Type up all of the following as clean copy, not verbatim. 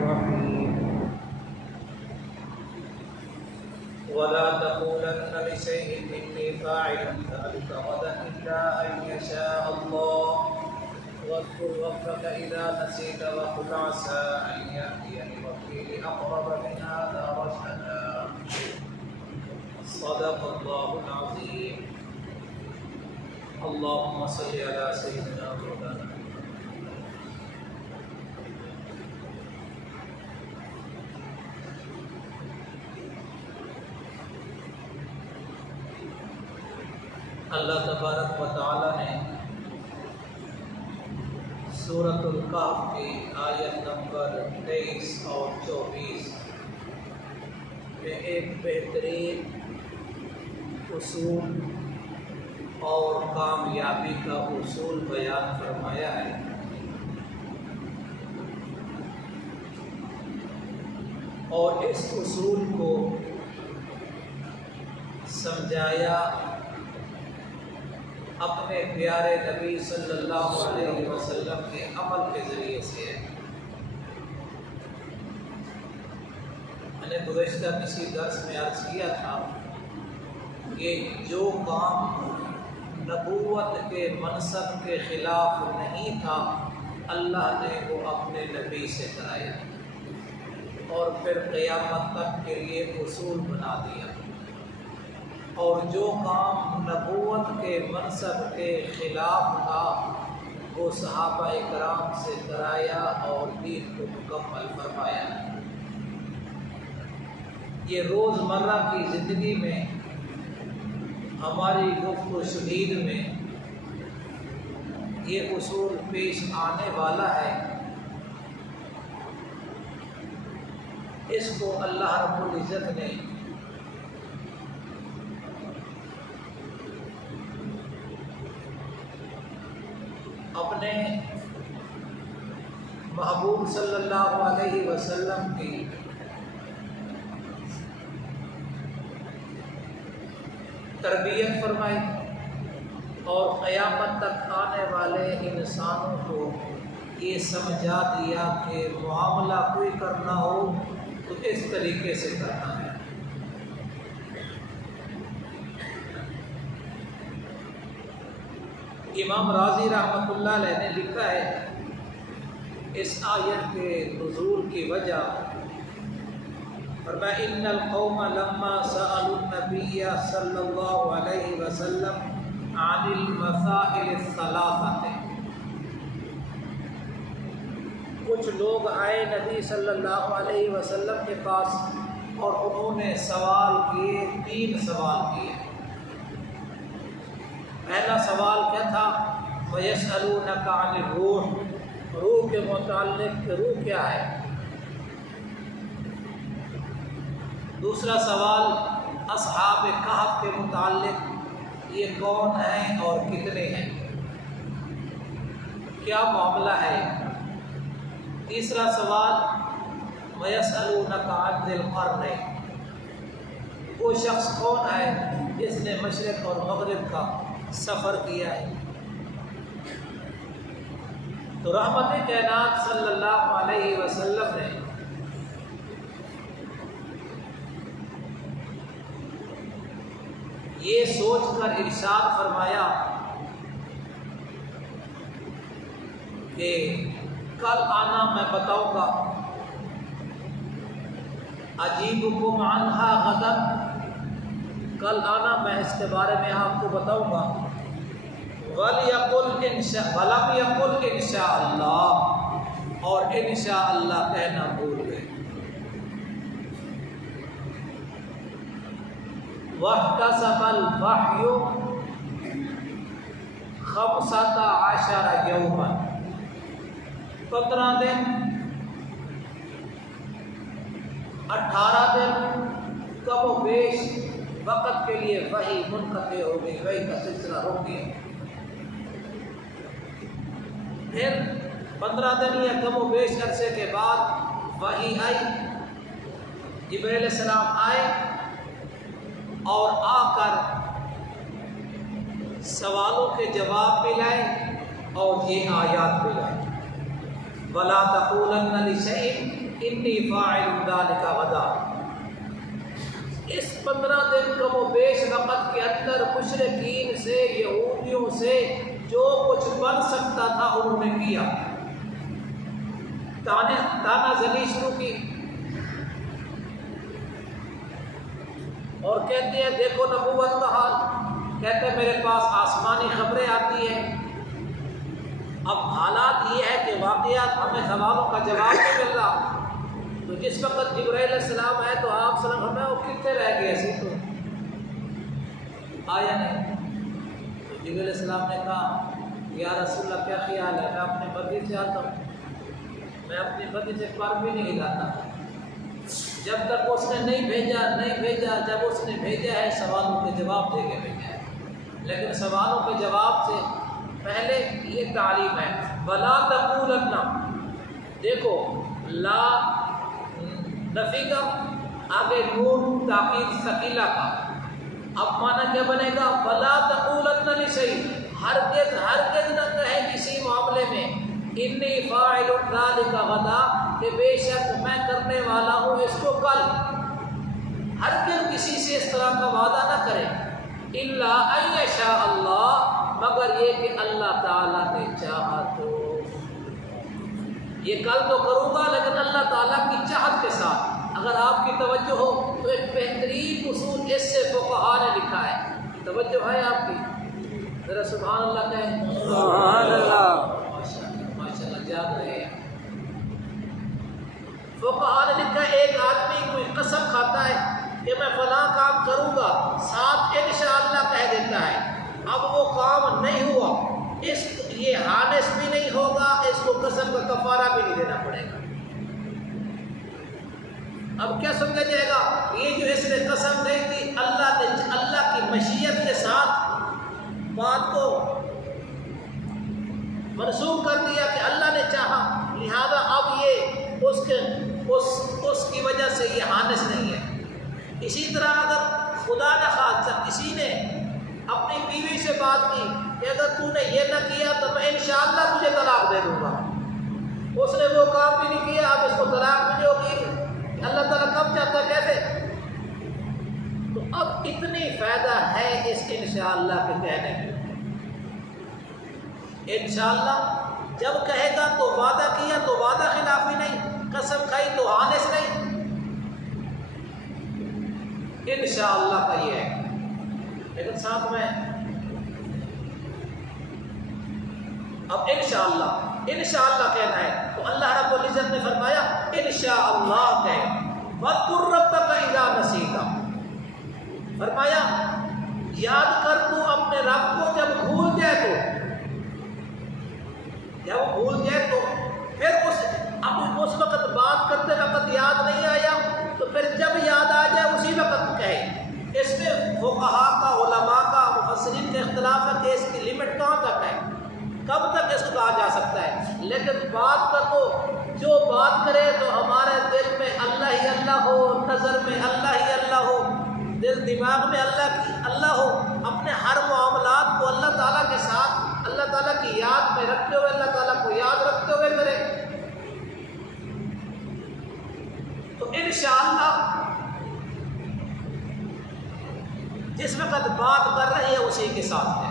الرحيم ولا تقولن لشيء إني فاعل ذلك غدا إلا أن يشاء الله واذكر ربك إذا نسيت وقل عسى أن يأتيني ربي لأقرب من هذا رشدا صدق الله العظيم اللهم صل على سيدنا مولانا اللہ تبارک و تعالی نے سورۃ الکہف کی آیت نمبر 23 اور 24 میں ایک بہترین اصول اور کامیابی کا اصول بیان فرمایا ہے۔ اور اس اصول کو سمجھایا اپنے پیارے نبی صلی اللہ علیہ وسلم کے عمل کے ذریعے سے ہے۔ میں نے گزشتہ کسی درس میں عرض کیا تھا کہ جو کام نبوت کے منصب کے خلاف نہیں تھا اللہ نے وہ اپنے نبی سے کرایا اور پھر قیامت تک کے لیے اصول بنا دیا، اور جو کام نبوت کے منصب کے خلاف تھا وہ صحابہ کرام سے کرایا اور دین کو مکمل فرمایا۔ یہ روزمرہ کی زندگی میں ہماری گفت و شنید میں یہ اصول پیش آنے والا ہے۔ اس کو اللہ رب العزت نے اپنے محبوب صلی اللہ علیہ وسلم کی تربیت فرمائی اور قیامت تک آنے والے انسانوں کو یہ سمجھا دیا کہ معاملہ کوئی کرنا ہو تو اس طریقے سے کرنا ہے۔ امام راضی رحمۃ اللہ علیہ نے لکھا ہے اس آیت کے نزول کی وجہ فرمایا ان القوم لما سألوا النبي صلی اللہ علیہ وسلم عن المسائل الثلاثة، کچھ لوگ آئے نبی صلی اللہ علیہ وسلم کے پاس اور انہوں نے سوال کیے، 3 سوال کیے۔ پہلا سوال کیا تھا؟ وَيَسْأَلُونَكَ عَنِ الرُّوحِ، روح کے متعلق کہ روح کیا ہے۔ دوسرا سوال اصحاب کہف کے متعلق، یہ کون ہیں اور کتنے ہیں، کیا معاملہ ہے۔ تیسرا سوال وَيَسْأَلُونَكَ عَنِ ذِي الْقَرْنَيْنِ، وہ شخص کون ہے جس نے مشرق اور مغرب کا سفر کیا ہے۔ تو رحمت کائنات صلی اللہ علیہ وسلم نے یہ سوچ کر ارشاد فرمایا کہ کل آنا میں بتاؤں گا، اجیبکم عنہا غدا، کل آنا میں اس کے بارے میں آپ کو بتاؤں گا۔ وَلَمْ يَقُلْ إِنشَاءَ اللَّهِ، اور انشاءاللہ کہنا بھول گئے۔ وَاحْتَسَبَ الْوَحْيُ 15 يَوْمًا، 15 دن 18 دن کم و بیش وقت کے لیے وحی منقطع ہو گئی، وحی کا سلسلہ رک گیا۔ پھر 15 دن یا کم و بیش عرصے کے بعد وحی آئی، جبرائیل علیہ السلام آئے اور آ کر سوالوں کے جواب ملائے اور یہ آیات ملائے۔ وَلَا تَقُولَنَّ لِشَيْءٍ انی فاعل ذلک غدا۔ اس 15 دن کم و بیش وقت کے اندر مشرکین سے، یہودیوں سے جو کچھ بن سکتا تھا انہوں نے کیا، تانا زنی شروع کی، اور کہتے ہیں دیکھو نبوت کا حال، کہتے ہیں میرے پاس آسمانی خبریں آتی ہیں۔ اب حالات یہ ہے کہ واقعات ہمیں سوالوں کا جواب نہیں مل رہا، تو جس وقت جبرائیل علیہ السلام ہے تو آپ صلی اللہ علیہ وسلم وہ کتنے رہ گئے ایسی تو آیا نہیں۔ تو جبرائیل علیہ السلام نے کہا یا رسول اللہ کیا خیال ہے، میں اپنے بدی سے آتا ہوں، میں اپنی بدی سے پر بھی نہیں ہلاتا جب تک اس نے نہیں بھیجا، جب اس نے بھیجا ہے سوالوں کے جواب دے کے بھیجا ہے۔ لیکن سوالوں کے جواب سے پہلے یہ تعلیم ہے، وَلَا تَقُولَنَّ، دیکھو لا نفی کا، آگے نون تاکید ثقیلہ کا، اب معنی کیا بنے گا؟ وَلَا تَقُولَنَّ لِشَيْءٍ، ہرگز نہ کہے کسی معاملے میں انی فاعل ذلک غدا، کہ بے شک میں کرنے والا ہوں اس کو کل، ہرگز کسی سے اس طرح کا وعدہ نہ کرے، الا ان یشاء اللہ، مگر یہ کہ اللہ تعالیٰ نے چاہا تو، یہ کل تو کروں گا لیکن اللہ تعالیٰ کی چاہت کے ساتھ۔ اگر آپ کی توجہ ہو تو ایک بہترین اصول اس سے فقہاء نے لکھا ہے، توجہ ہے آپ کی؟ ذرا سبحان اللہ کہیں۔ سبحان اللہ، ماشاء اللہ یاد رہے ہیں۔ فقہاء نے لکھا ہے ایک آدمی کوئی قسم کھاتا ہے کہ میں فلاں کام کروں گا، ساتھ انشاءاللہ کہہ دیتا ہے، اب وہ کام نہیں ہوا، یہ حانث بھی نہیں ہوگا، اس کو قسم کا کفارہ بھی نہیں دینا پڑے گا۔ اب کیا سمجھا جائے گا؟ یہ جو اس نے قسم دی تھی، اللہ کی مشیت کے ساتھ بات کو منسوخ کر دیا کہ اللہ نے چاہا، لہذا اب یہ اس کی وجہ سے یہ حانث نہیں ہے۔ اسی طرح اگر خدا نہ خواستہ کسی نے اپنی بیوی سے بات کی کہ اگر تو نے یہ نہ کیا تو میں انشاءاللہ تجھے طلاق دے دوں گا، اس نے وہ کام بھی نہیں کیا، اب اس کو طلاق ملی ہوگی، اللہ تعالیٰ کب چاہتا ہے کیسے؟ تو اب اتنی فائدہ ہے اس انشاءاللہ کے کہنے میں۔ انشاءاللہ جب کہے گا تو وعدہ کیا تو وعدہ خلافی نہیں، قسم کھائی تو حانث نہیں، انشاءاللہ کا یہ ہے۔ لیکن ساتھ میں اب انشاءاللہ کہنا ہے تو اللہ رب العزت نے فرمایا انشاءاللہ کہے، وَاذْكُرْ رَبَّكَ إِذَا نَسِيتَ، فرمایا یاد کر تو اپنے رب کو جب بھول جائے تو پھر اس وقت بات کرتے وقت یاد نہیں آیا تو پھر جب یاد آ جائے اسی وقت کہے۔ اس میں فقہاء کا، علماء کا، مفسرین کا اختلاف ہے کہ اس کی لمٹ کہاں تک ہے، کب تک اس کو کہا جا سکتا ہے، لیکن بات کا تو جو بات کرے تو ہمارے دل میں اللہ ہی اللہ ہو، نظر میں اللہ ہی اللہ ہو، دل دماغ میں اللہ ہو، اپنے ہر معاملات کو اللہ تعالیٰ کے ساتھ، اللہ تعالیٰ کی یاد میں رکھتے ہوئے، اللہ تعالیٰ کو یاد رکھتے ہوئے کرے، تو انشاءاللہ جس وقت بات کر رہے ہیں اسی کے ساتھ ہے،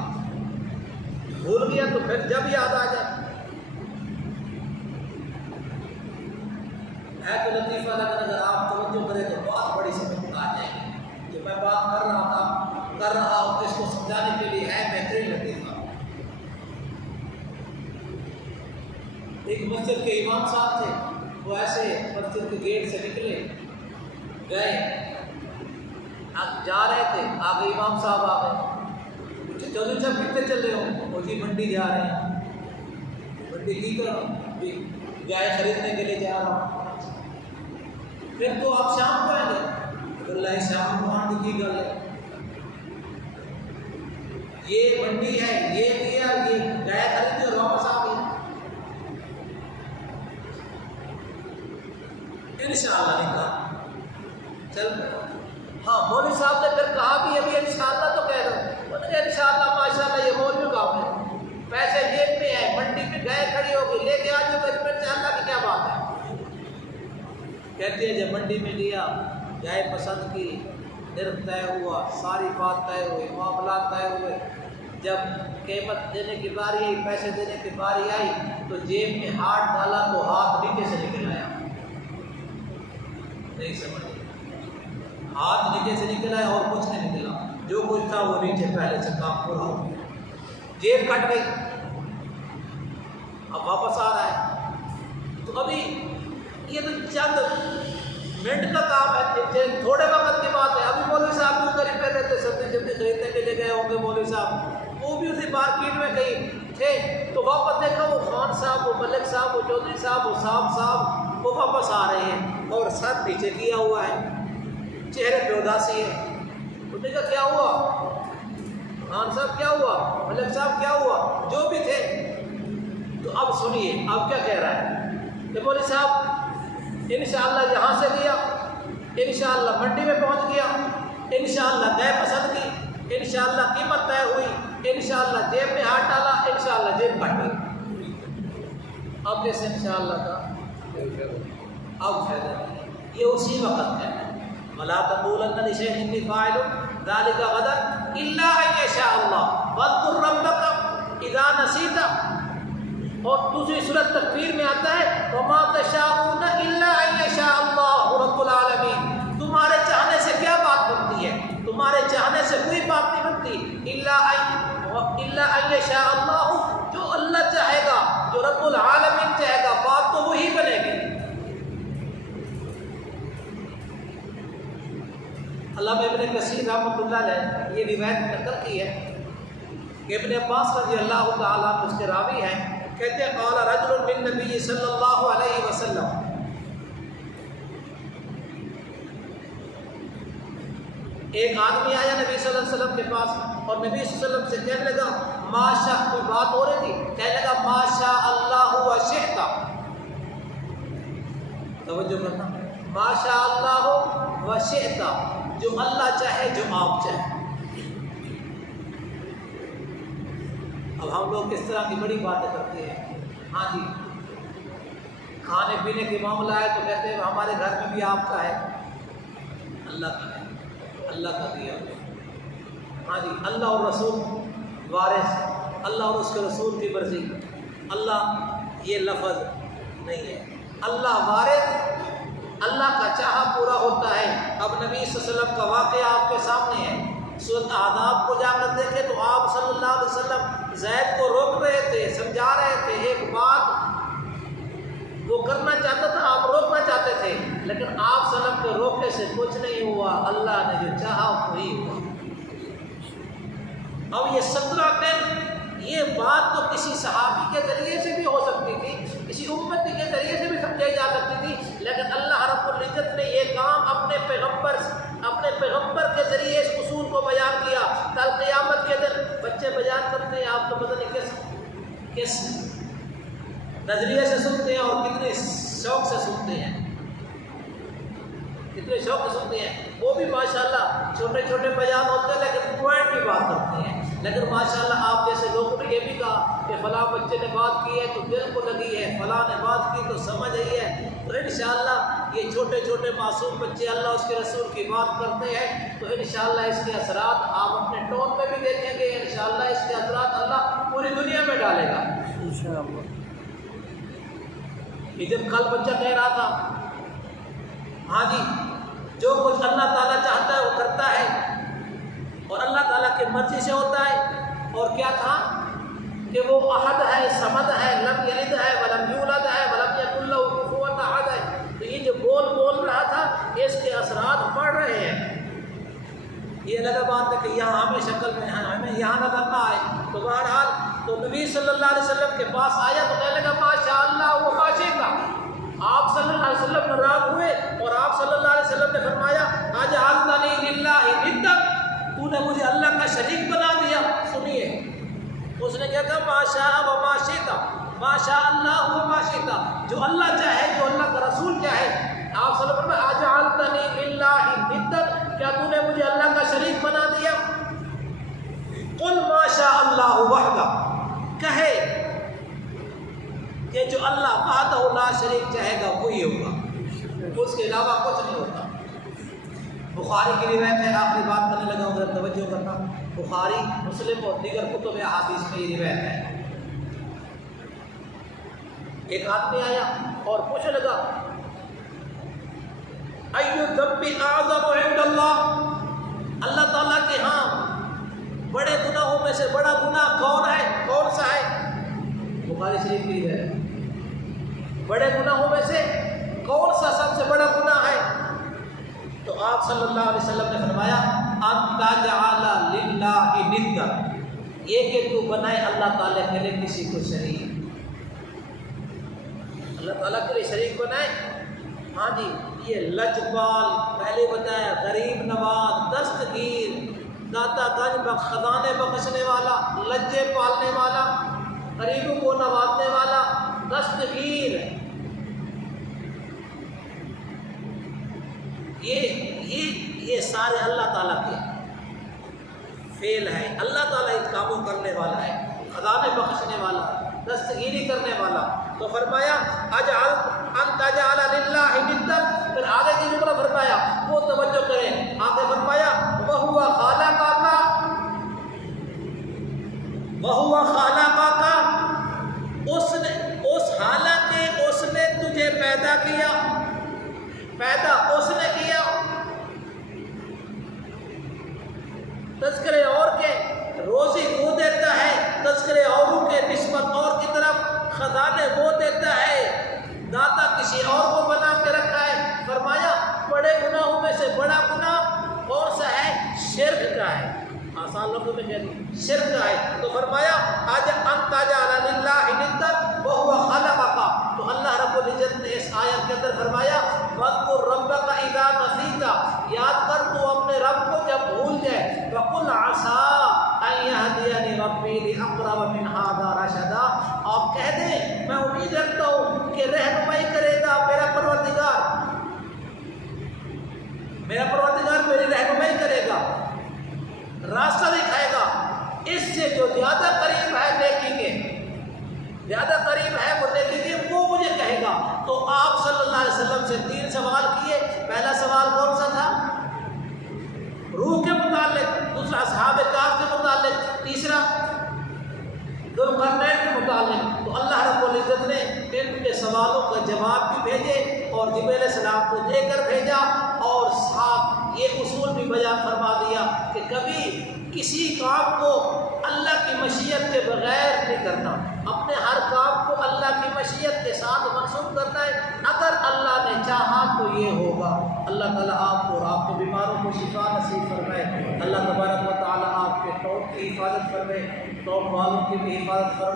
بھول گیا تو پھر جب یاد آ جائے۔ ہے تو لطیفہ، لیکن اگر آپ توجہ کریں تو بہت بڑی سمجھ آ جائے گی۔ جو میں بات کر رہا ہوں اس کو سمجھانے کے لیے ہے بہترین لطیفہ۔ ایک مسجد کے امام صاحب تھے، وہ ایسے مسجد کے گیٹ سے نکلے، گئے، جا رہے تھے، آگے امام صاحب آ گئے، چودھری صاحب کتنے چل رہے ہو؟ وہ جی منڈی جا رہے ہیں۔ منڈی کی کر گائے خریدنے کے لیے جا رہا ہوں۔ پھر تو آپ شام کو آئیں گے؟ اللہ شام کو آنے کی گل ہے، یہ منڈی ہے، یہ دیا، یہ گائے خریدنے اور واپس آ گئی، انشاءاللہ نہیں کہا، چل ہاں مولوی صاحب نے پھر کہا بھی ابھی انشاءاللہ تو کہہ دو، انشاءاللہ ماشاءاللہ یہ مولوی کام ہے، پیسے جیب میں ہے، منڈی پہ گائے کھڑی ہوگی، لے کے آ جاؤ، اس میں اللہ کی کیا بات ہے؟ کہتے ہیں جب منڈی میں لیا، جائے پسند کی، نرخ طے ہوا، ساری بات طے ہوئی، معاملات طے ہوئے، جب قیمت دینے کی باری آئی، پیسے دینے کی باری آئی، تو جیب میں ہاتھ ڈالا تو ہاتھ نیچے سے نکل آیا۔ نہیں سمجھ، ہاتھ نیچے سے نکل آیا اور کچھ نہیں نکلا، جو کچھ تھا وہ نیچے پہلے سے کام پورا ہو گیا، جیب کٹ گئی، اب واپس آ رہا ہے۔ تو ابھی یہ تو چند منٹ کا کام ہے، تھوڑے وقت کی بات ہے۔ ابھی مولوی صاحب کیوں کری پہ رہتے، سبزی خریدنے کے لیے گئے ہوں گے مولوی صاحب، وہ بھی اسی مارکیٹ میں کہیں تھے، تو واپس دیکھا وہ خان صاحب، وہ ملک صاحب، وہ چودھری صاحب، وہ صاحب وہ واپس آ رہے ہیں اور سر نیچے کیا ہوا ہے، چہرے پہ اداسی ہے۔ انہوں نے کہا کیا ہوا خان صاحب، کیا ہوا ملک صاحب، کیا ہوا؟ جو بھی تھے۔ تو اب سنیے اب کیا کہہ رہا ہے کہ مولوی صاحب انشاءاللہ یہاں سے لیا، انشاءاللہ منڈی میں پہنچ گیا، انشاءاللہ طے پسند کی، انشاءاللہ قیمت طے ہوئی، انشاءاللہ جیب میں ہاتھ ڈالا، انشاءاللہ جیب کٹ گئی۔ اب جیسے انشاءاللہ کا اب فائدہ نہیں، یہ اسی وقت ہے۔ وَلَا تَقُولَنَّ لِشَيْءٍ إِنِّي فَاعِلٌ ذَلِكَ غَدًا إِلَّا أَن يَشَاءَ اللَّهُ وَاذْكُر رَّبَّكَ إِذَا نَسِيتَ۔ اور دوسری صورت تکبیر میں آتا ہے وَمَا تَشَاءُونَ إِلَّا أَن يَشَاءَ اللَّهُ رَبُّ الْعَالَمِينَ۔ تمہارے چاہنے سے کیا بات بنتی ہے؟ تمہارے چاہنے سے کوئی بات نہیں بنتی، إِلَّا أَن يَشَاءَ اللَّهُ، جو اللہ چاہے گا، جو رب العالمین چاہے گا، بات تو وہی بنے گی۔ علامہ ابن کثیر رحمۃ اللہ علیہ یہ روایت نقل کی ہے کہ ابن عباس رضی اللہ تعالیٰ عنہ اس کے راوی ہیں، کہتے ہیں قال رجل للنبی صلی اللہ علیہ وسلم، ایک آدمی آیا نبی صلی اللہ علیہ وسلم کے پاس اور نبی صلی اللہ علیہ وسلم سے کہنے لگا ماشاء، کوئی بات ہو رہی تھی، کہنے لگا ماشاء اللہ وشئت، توجہ کرنا، ماشاء اللہ وشئت، جو اللہ چاہے، جو آپ چاہے۔ اب ہم لوگ کس طرح کی بڑی باتیں کرتے ہیں، ہاں جی کھانے پینے کے معاملہ ہے تو کہتے ہیں ہمارے گھر میں بھی آپ کا ہے، اللہ کا ہے، اللہ کا دیا، ہاں جی اللہ اور رسول وارث، اللہ اور اس کے رسول کی مرضی، اللہ یہ لفظ نہیں ہے، اللہ وارث، اللہ کا چاہا پورا ہوتا ہے۔ اب نبی صلی اللہ علیہ وسلم کا واقعہ آپ کے سامنے ہے، سورۃ احزاب کو جا کر دیکھیں تو آپ صلی اللہ علیہ وسلم زید کو روک رہے تھے، سمجھا رہے تھے، ایک بات وہ کرنا چاہتا تھا، آپ روکنا چاہتے تھے، لیکن آپ صلی اللہ علیہ وسلم کے روکنے سے کچھ نہیں ہوا، اللہ نے جو چاہا وہی ہوا۔ اب یہ 17 دن، یہ بات تو کسی صحابی کے ذریعے سے بھی ہو سکتی تھی، کسی امتی کے ذریعے سے بھی سمجھائی جا سکتی تھی، لیکن اللہ رب العزت نے یہ کام اپنے پیغمبر کے ذریعے اس اصول کو بیان کیا۔ کل قیامت کے دن بچے بیان کرتے ہیں، آپ تو پتہ نہیں کس نظریے سے سنتے ہیں اور کتنے شوق سے سنتے ہیں، کتنے شوق سے سنتے ہیں، وہ بھی ماشاءاللہ چھوٹے چھوٹے بیان ہوتے ہیں لیکن پوائنٹ کی بات کرتے ہیں۔ لیکن ماشاءاللہ آپ جیسے لوگوں نے یہ بھی کہا کہ فلاں بچے نے بات کی ہے تو دل کو لگی ہے، فلاں نے بات کی تو سمجھ آئی ہے، تو انشاءاللہ یہ چھوٹے چھوٹے معصوم بچے اللہ اس کے رسول کی بات کرتے ہیں تو انشاءاللہ اس کے اثرات آپ اپنے ٹون میں بھی دیکھیں گے، انشاءاللہ اس کے اثرات اللہ پوری دنیا میں ڈالے گا انشاءاللہ۔ کہ جب کل بچہ کہہ رہا تھا ہاں جی جو کچھ اللہ تعالیٰ چاہتا ہے وہ کرتا ہے اور اللہ تعالیٰ کی مرضی سے ہوتا ہے، اور کیا تھا کہ وہ احد ہے، صمد ہے، لم یلد ہے ولم یولد ہے ولم یکن لہ کفوا احد ہے۔ تو یہ جو بول رہا تھا اس کے اثرات پڑ رہے ہیں۔ یہ لگا بات ہے کہ یہاں ہمیں شکل میں ہمیں یہاں نظر نہ آئے، تو بہرحال تو نبی صلی اللہ علیہ وسلم کے پاس آیا تو کہنے لگا ماشاء اللہ وہ ماشاء اللہ۔ آپ صلی اللہ علیہ وسلم ناراض ہوئے اور آپ صلی اللہ علیہ وسلم نے فرمایا اجعلتنی للہ ندا، تو نے مجھے اللہ کا شریک بنا دیا۔ سنیے اس نے کیا کہا ماشاء و ما شئت، ماشاء اللہ و ما شئت، جو اللہ چاہے، جو اللہ کا رسول چاہے۔ آپ صلی اللہ علیہ وسلم اجعلتنی للہ ندا، کیا تو نے مجھے اللہ کا شریک بنا دیا؟ قل ماشاء اللہ وحدہ، کہے کہ جو اللہ وحدہ لا شریک چاہے گا وہی ہوگا۔ اس کے علاوہ کچھ نہیں ہوتا۔ بخاری کی روایت ہے، آخری بات کرنے لگا ہوں، ذرا توجہ کرنا، بخاری، مسلم اور دیگر کتب احادیث میں یہ روایت ہے۔ ایک آدمی آیا اور پوچھنے لگا ایو الذنب اعظم عند اللہ، اللہ تعالیٰ کے ہاں بڑے گناہوں میں سے بڑا گناہ کون ہے، کون سا ہے؟ بخاری شریف کی ہے، بڑے گناہوں میں سے کون سا سب سے بڑا گناہ ہے؟ تو آپ صلی اللہ علیہ وسلم نے فرمایا ان تجعل للہ ندا، یہ کہ تو بنائے اللہ تعالیٰ کے لیے کسی کو شریک، اللہ تعالیٰ کے لیے شریک بنائے۔ ہاں جی، یہ لجپال، پہلے بتایا غریب نواز، دستگیر، داتا گنج خزانے بخشنے والا، لجے پالنے والا، غریبوں کو نوازنے والا، دستگیر، یہ سارے اللہ تعالیٰ کے فعل ہے۔ اللہ تعالیٰ ان کاموں کرنے والا ہے، خزانے بخشنے والا، دستگیری کرنے والا۔ تو فرمایا اجعل ان تجعل للہ ندا، پھر آگے کی جملہ فرمایا، وہ توجہ کریں، آگے فرمایا وہو خالقک، وہو خالقک، اس حالانکہ اس نے تجھے پیدا کیا، پیدا اس نے کیا۔ تذکرے اور کے روزی وہ دیتا ہے، تذکرے اوروں کے نسبت اور کی طرف خزانے وہ دیتا ہے، داتا کسی اور کو بنا کے رکھا ہے۔ فرمایا بڑے گناہوں میں سے بڑا گناہ کون سا ہے؟ شرک کا ہے، آسان لفظوں میں کہہ دی، شرک کا ہے۔ تو فرمایا آج ان تجعل للہ ندا وہو خلقک، تو اللہ رب العزت نے اس آیت کے اندر فرمایا واذکر ربک اذا نسیت، یاد کر تو اپنے رب کو جب بھول جائے، وقل عسیٰ ان یہدینی ربی لاقرب من ھذا رشدا، آپ کہہ دیں میں امید رکھتا ہوں کہ رہنمائی کرے گا میرا پروردگار، میرا پروردگار میری رہنمائی کرے گا، راستہ دکھائے گا، اس سے جو زیادہ قریب ہے نیکی کے، زیادہ قریب ہے وہ نیکی کے، وہ مجھے کہے گا۔ تو آپ صلی اللہ علیہ وسلم سے 3 سوال کیے، پہلا سوال کون سا تھا؟ روح کے متعلق، دوسرا اصحاب کہف کے متعلق، تیسرا ذوالقرنین کے متعلق۔ تو اللہ رب العزت نے ان کے سوالوں کا جواب بھی بھیجے اور جبریل علیہ السلام کو دے کر بھیجا، اور ساتھ یہ اصول بھی بیان فرما دیا کہ کبھی کسی کام کو اللہ کی مشیت کے بغیر نہیں کرنا، اپنے ہر کام کو اللہ کی مشیت کے ساتھ منسوخ کرنا ہے، اگر اللہ نے چاہا تو یہ ہوگا۔ اللہ تعالیٰ آپ کو اور آپ کے بیماروں کو شفا نصیب فرمائے، اللہ تبارک و تعالیٰ آپ کے توت کی حفاظت فرمائے، توت والوں کی بھی حفاظت فرمائے۔